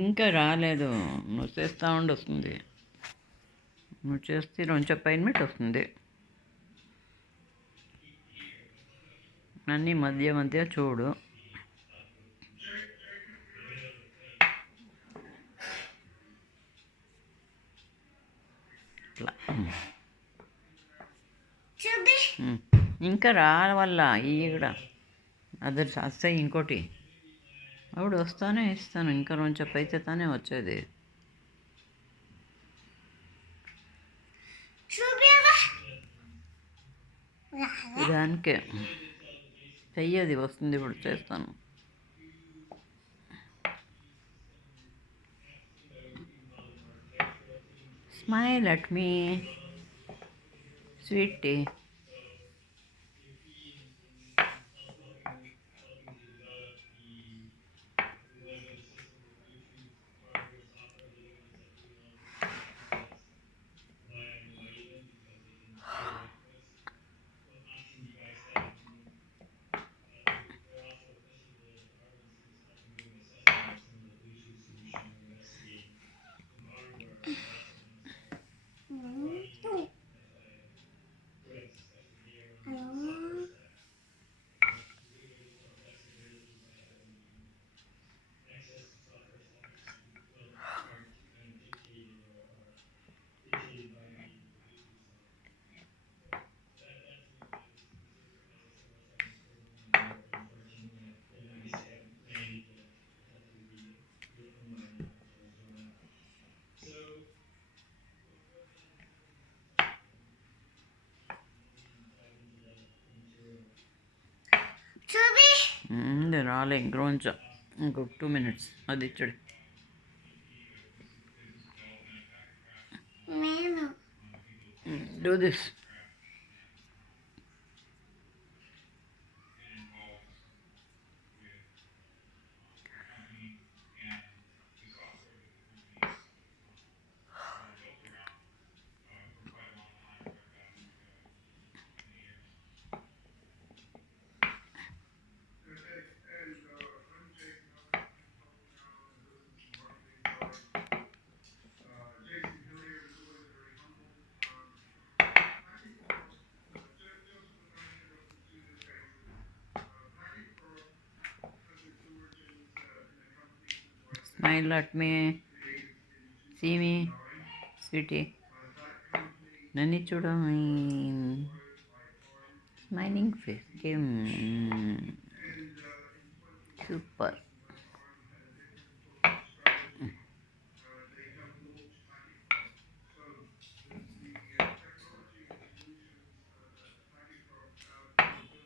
ఇంకా రాలేదు. నువ్వు చేస్తూ ఉండి వస్తుంది. నువ్వు చేస్తే కొంచెం పైన వస్తుంది. అన్నీ మధ్య మధ్య చూడు. ఇట్లా ఇంకా రావాల ఇవి కూడా అది వస్తాయి. ఇంకోటి అప్పుడు వస్తానే ఇస్తాను. ఇంకా కొంచెం అయితే తానే వచ్చేది. దానికే చెయ్యది వస్తుంది. ఇప్పుడు చేస్తాను. Smile at me sweetie. రాలే ఇంకొంచెం. ఇంకొక 2 minutes. అది ఇచ్చాడు. Do this. Smile at me. See me, sweetie. నన్ను చూడు. Smiling face. సూపర్.